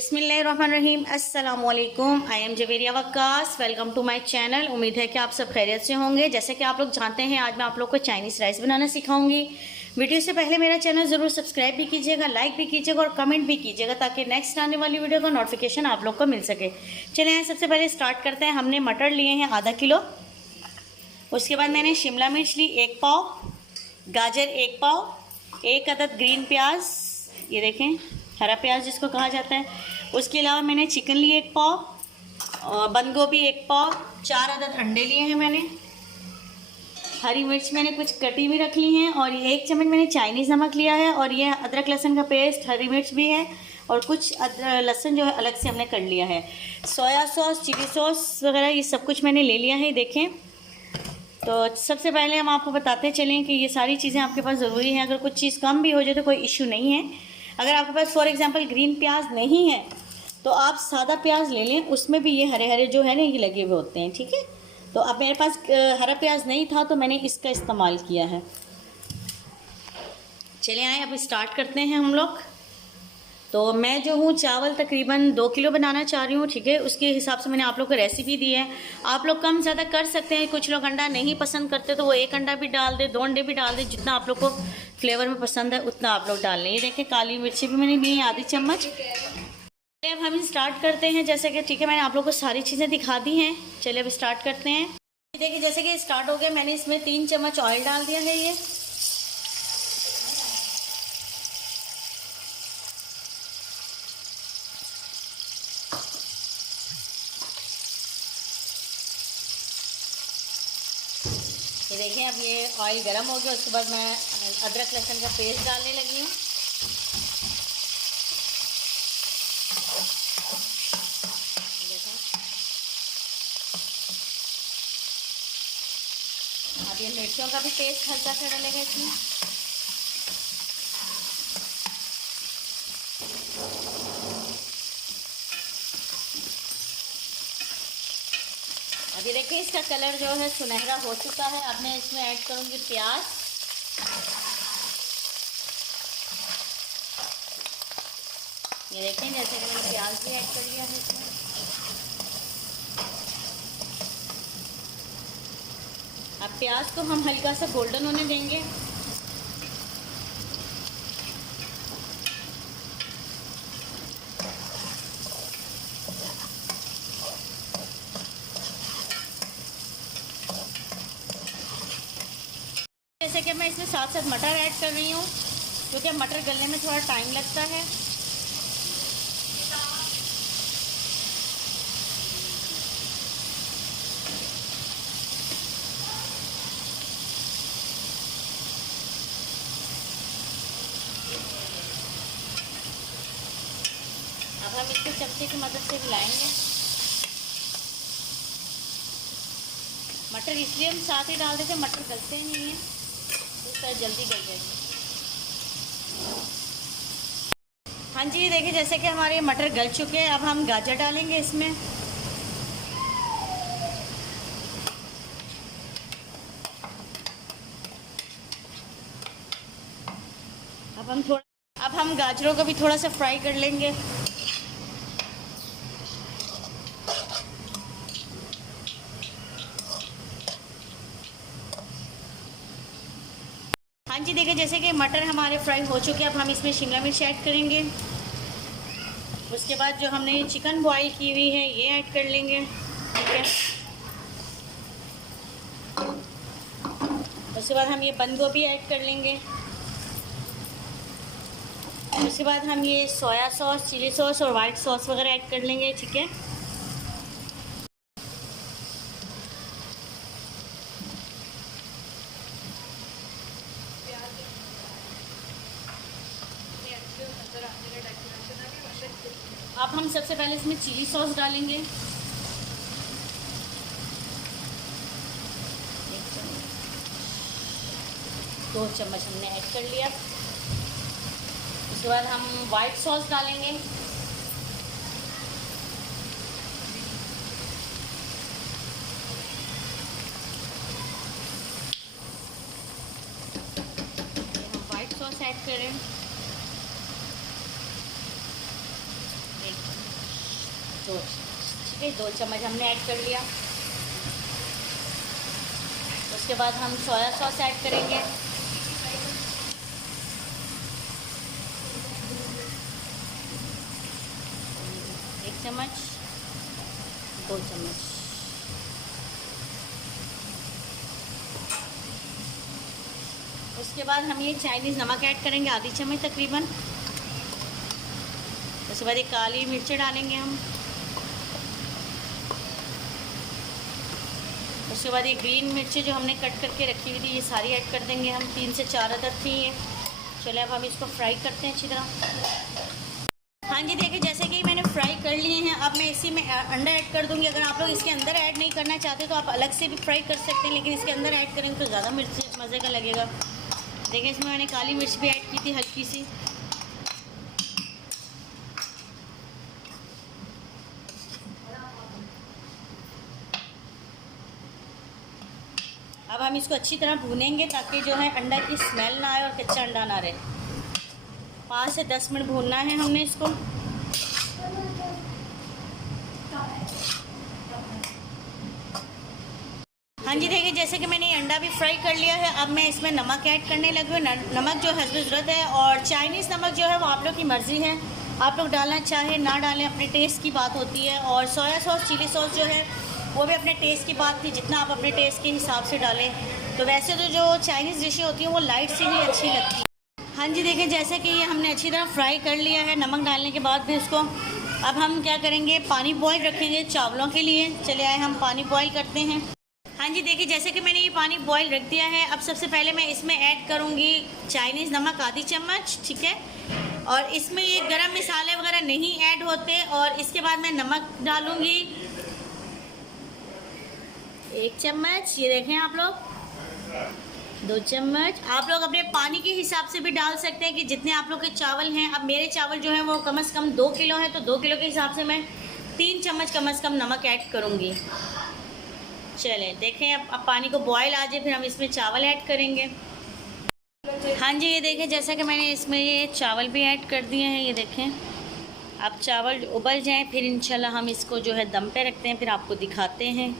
बिस्मिल्लाहिर्रहमानिर्रहीम। अस्सलाम वालेकुम। I am Javeria Waqqas. Welcome to my channel. उम्मीद है कि आप सब खैरियत से होंगे। जैसे कि आप लोग जानते हैं, आज मैं आप लोग को चाइनीज़ राइस बनाना सिखाऊंगी। वीडियो से पहले मेरा चैनल ज़रूर सब्सक्राइब भी कीजिएगा, लाइक भी कीजिएगा और कमेंट भी कीजिएगा, ताकि नेक्स्ट आने वाली वीडियो का नोटिफिकेशन आप लोग को मिल सके। चलिए सबसे पहले स्टार्ट करते हैं। हमने मटर लिए हैं आधा किलो। उसके बाद मैंने शिमला मिर्च ली 1 पाव, गाजर 1 पाव, 1 अदद ग्रीन प्याज, ये देखें हरा प्याज जिसको कहा जाता है। उसके अलावा मैंने चिकन लिए 1 पाव, बंद गोभी 1 पाव, 4 अदद अंडे लिए हैं मैंने। हरी मिर्च मैंने कुछ कटी भी रख ली हैं, और ये 1 चम्मच मैंने चाइनीज़ नमक लिया है, और ये अदरक लहसुन का पेस्ट, हरी मिर्च भी है, और कुछ लहसुन जो है अलग से हमने कर लिया है। सोया सॉस, चिली सॉस वगैरह ये सब कुछ मैंने ले लिया है। देखें, तो सबसे पहले हम आपको बताते चलें कि ये सारी चीज़ें आपके पास ज़रूरी हैं। अगर कुछ चीज़ कम भी हो जाए तो कोई इशू नहीं है। अगर आपके पास फॉर एग्जांपल ग्रीन प्याज नहीं है तो आप सादा प्याज ले लें, उसमें भी ये हरे हरे जो है ना ये लगे हुए होते हैं, ठीक है। तो अब मेरे पास हरा प्याज नहीं था तो मैंने इसका इस्तेमाल किया है। चलिए आए अब स्टार्ट करते हैं हम लोग। तो मैं जो हूँ चावल तकरीबन 2 किलो बनाना चाह रही हूँ, ठीक है। उसके हिसाब से मैंने आप लोग को रेसिपी दी है। आप लोग कम ज़्यादा कर सकते हैं। कुछ लोग अंडा नहीं पसंद करते तो वो 1 अंडा भी डाल दे, 2 अंडे भी डाल दे, जितना आप लोग को फ्लेवर में पसंद है उतना आप लोग डाल लें। ये देखें काली मिर्ची भी मैंने ली है आधी चम्मच। अब हम स्टार्ट करते हैं। जैसे कि ठीक है, मैंने आप लोग को सारी चीज़ें दिखा दी हैं। चलिए अब स्टार्ट करते हैं। देखिए जैसे कि स्टार्ट हो गया, मैंने इसमें 3 चम्मच ऑयल डाल दिया है। ये देखें अब ये ऑयल गर्म हो गया। उसके बाद मैं अदरक लहसुन का पेस्ट डालने लगी हूँ। अब ये मिर्चों का भी पेस्ट हल्का सा डलेगा इसमें। अभी देखिए इसका कलर जो है सुनहरा हो चुका है। अब मैं इसमें ऐड करूँगी प्याज। ये देखें जैसे कि मैंने प्याज भी ऐड कर लिया है इसमें। अब प्याज को हम हल्का सा गोल्डन होने देंगे। जैसे कि मैं इसमें साथ साथ मटर ऐड कर रही हूँ, क्योंकि मटर गलने में थोड़ा टाइम लगता है। अब हम इसको चमचे की मदद से मिलाएंगे। मटर इसलिए हम साथ ही डाल देते हैं, मटर गलते नहीं हैं, तो जल्दी गल जाएगी। हाँ जी, देखिए जैसे कि हमारे मटर गल चुके हैं। अब हम गाजर डालेंगे इसमें। अब हम गाजरों को भी थोड़ा सा फ्राई कर लेंगे। हाँ जी, देखिए जैसे कि मटर हमारे फ्राई हो चुके हैं। अब हम इसमें शिमला मिर्च ऐड करेंगे। उसके बाद जो हमने चिकन बॉईल की हुई है ये ऐड कर लेंगे, ठीक है। उसके बाद हम ये बंद गोभी ऐड कर लेंगे। उसके बाद हम ये सोया सॉस, चिली सॉस और वाइट सॉस वगैरह ऐड कर लेंगे, ठीक है। अब हम सबसे पहले इसमें चिली सॉस डालेंगे। 2 चम्मच हमने ऐड कर लिया। उसके बाद हम वाइट सॉस डालेंगे। हम वाइट सॉस ऐड करें। तो ठीक है, 2 चम्मच हमने ऐड कर लिया। उसके बाद हम सोया सॉस ऐड करेंगे। एक चम्मच, 2 चम्मच। उसके बाद हम ये चाइनीज़ नमक ऐड करेंगे, आधी चम्मच तकरीबन। उसके बाद ये काली मिर्च डालेंगे हम। उसके बाद ये ग्रीन मिर्ची जो हमने कट करके रखी हुई थी, ये सारी ऐड कर देंगे हम। 3 से 4 अदद थी ये। चलिए अब हम इसको फ्राई करते हैं अच्छी तरह। हाँ जी, देखिए जैसे कि मैंने फ्राई कर लिए हैं, अब मैं इसी में अंडा ऐड कर दूँगी। अगर आप लोग इसके अंदर ऐड नहीं करना चाहते तो आप अलग से भी फ्राई कर सकते हैं, लेकिन इसके अंदर ऐड करेंगे तो ज़्यादा मिर्च मज़े का लगेगा। देखिए इसमें मैंने काली मिर्च भी ऐड की थी हल्की सी। अब हम इसको अच्छी तरह भूनेंगे ताकि जो है अंडा की स्मेल ना आए और कच्चा अंडा ना रहे। 5 से 10 मिनट भूनना है हमने इसको। हाँ जी, देखिए जैसे कि मैंने अंडा भी फ्राई कर लिया है, अब मैं इसमें नमक ऐड करने लगी हूँ। नमक जो हस्ब ज़रूरत है, और चाइनीज़ नमक जो है वो आप लोग की मर्ज़ी है, आप लोग डालना चाहे ना डालें, अपने टेस्ट की बात होती है। और सोया सॉस, चिली सॉस जो है वो भी अपने टेस्ट की बात थी, जितना आप अपने टेस्ट के हिसाब से डालें। तो वैसे तो जो चाइनीज़ डिशें होती हैं वो लाइट सी ही अच्छी लगती है। हाँ जी, देखिए जैसे कि ये हमने अच्छी तरह फ्राई कर लिया है नमक डालने के बाद भी इसको। अब हम क्या करेंगे, पानी बॉयल रखेंगे चावलों के लिए। चले आए हम पानी बॉयल करते हैं। हाँ जी, देखिए जैसे कि मैंने ये पानी बॉयल रख दिया है। अब सबसे पहले मैं इसमें ऐड करूँगी चाइनीज़ नमक, आधी चम्मच, ठीक है। और इसमें ये गरम मसाले वगैरह नहीं ऐड होते। और इसके बाद मैं नमक डालूँगी 1 चम्मच, ये देखें आप लोग, 2 चम्मच। आप लोग अपने पानी के हिसाब से भी डाल सकते हैं कि जितने आप लोग के चावल हैं। अब मेरे चावल जो है वो कम से कम 2 किलो है, तो 2 किलो के हिसाब से मैं 3 चम्मच कम से कम नमक ऐड करूँगी। चलें देखें, अब पानी को बॉयल आ जाए फिर हम इसमें चावल ऐड करेंगे। हाँ जी, ये देखें जैसा कि मैंने इसमें ये चावल भी ऐड कर दिए हैं। ये देखें, अब चावल उबल जाएं फिर इंशाल्लाह हम इसको जो है दम पे रखते हैं, फिर आपको दिखाते हैं।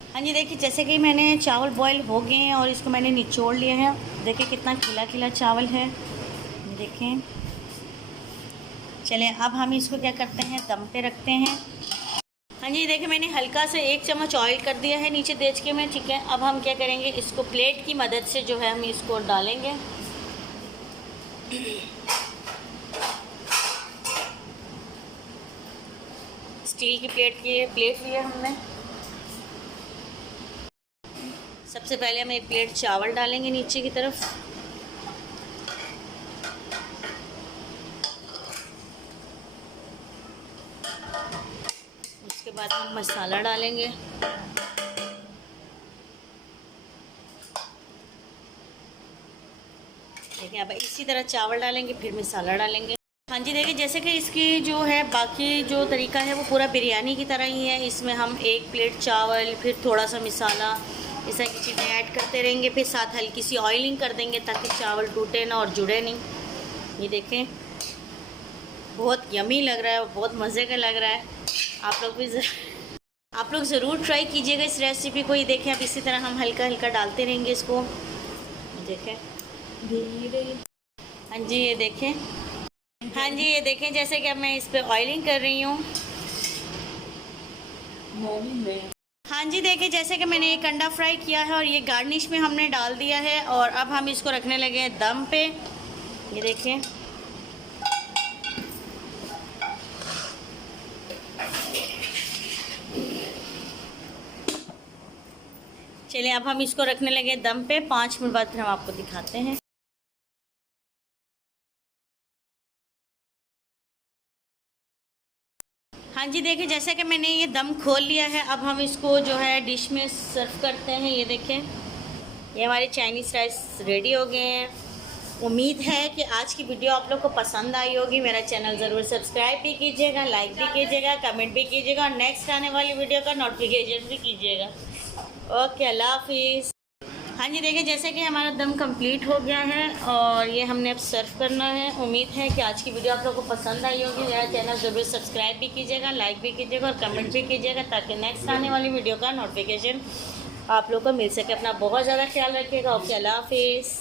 हाँ जी, देखिए जैसे कि मैंने चावल बॉयल हो गए हैं और इसको मैंने निचोड़ लिया है। देखिए कितना खिला खिला चावल है, देखें। चलें अब हम इसको क्या करते हैं, दम पे रखते हैं। हाँ जी, देखिए मैंने हल्का से 1 चम्मच ऑयल कर दिया है नीचे देचके में, ठीक है। अब हम क्या करेंगे, इसको प्लेट की मदद से जो है हम इसको डालेंगे। स्टील की प्लेट लिया हमने। सबसे पहले हम 1 प्लेट चावल डालेंगे नीचे की तरफ। उसके बाद हम मसाला डालेंगे। देखिए अब इसी तरह चावल डालेंगे फिर मसाला डालेंगे। हाँ जी, देखिए जैसे कि इसकी जो है बाकी जो तरीका है वो पूरा बिरयानी की तरह ही है। इसमें हम 1 प्लेट चावल, फिर थोड़ा सा मसाला, इस तरह की चीज़ें ऐड करते रहेंगे। फिर साथ हल्की सी ऑयलिंग कर देंगे ताकि चावल टूटे ना और जुड़े नहीं। ये देखें बहुत यमी लग रहा है, बहुत मज़े का लग रहा है। आप लोग ज़रूर ट्राई कीजिएगा इस रेसिपी को। ये देखें अब इसी तरह हम हल्का हल्का डालते रहेंगे इसको। देखें धीरे। हाँ जी, ये देखें। हाँ जी, ये देखें जैसे कि अब मैं इस पर ऑयलिंग कर रही हूँ। हाँ जी, देखिए जैसे कि मैंने एक अंडा फ्राई किया है और ये गार्निश में हमने डाल दिया है। और अब हम इसको रखने लगे हैं दम पे। ये देखें चलिए अब हम इसको रखने लगे दम पे। 5 मिनट बाद फिर हम आपको दिखाते हैं। हाँ जी, देखिए जैसे कि मैंने ये दम खोल लिया है। अब हम इसको जो है डिश में सर्व करते हैं। ये देखें ये हमारे चाइनीज़ राइस रेडी हो गए हैं। उम्मीद है कि आज की वीडियो आप लोग को पसंद आई होगी। मेरा चैनल ज़रूर सब्सक्राइब भी कीजिएगा, लाइक भी कीजिएगा, कमेंट भी कीजिएगा और नेक्स्ट आने वाली वीडियो का नोटिफिकेशन भी कीजिएगा। ओके, अल्लाह हाफिज़। हाँ जी, देखिए जैसे कि हमारा दम कंप्लीट हो गया है और ये हमने अब सर्व करना है। उम्मीद है कि आज की वीडियो आप लोगों को पसंद आई होगी। मेरा चैनल ज़रूर सब्सक्राइब भी कीजिएगा, लाइक भी कीजिएगा और कमेंट भी कीजिएगा ताकि नेक्स्ट आने वाली वीडियो का नोटिफिकेशन आप लोग को मिल सके। अपना बहुत ज़्यादा ख्याल रखिएगा। ओके, अल्लाह हाफिज़।